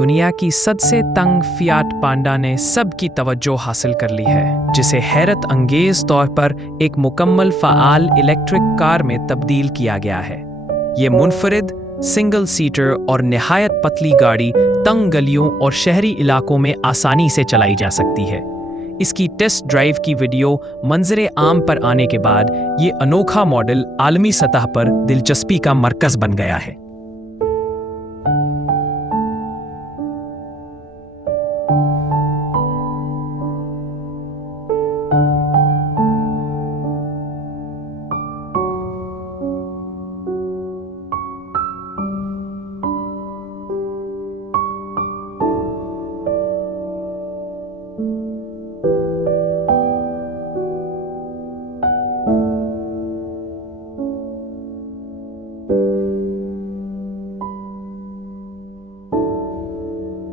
दुनिया की सबसे तंग फियाट पांडा ने सबकी तवज्जो हासिल कर ली है, जिसे हैरत अंगेज तौर पर एक मुकम्मल फ़आल इलेक्ट्रिक कार में तब्दील किया गया है। ये मुनफरिद, सिंगल सीटर और निहायत पतली गाड़ी तंग गलियों और शहरी इलाकों में आसानी से चलाई जा सकती है। इसकी टेस्ट ड्राइव की वीडियो मंजरे आम पर आने के बाद ये अनोखा मॉडल आलमी सतह पर दिलचस्पी का मरकज़ बन गया है।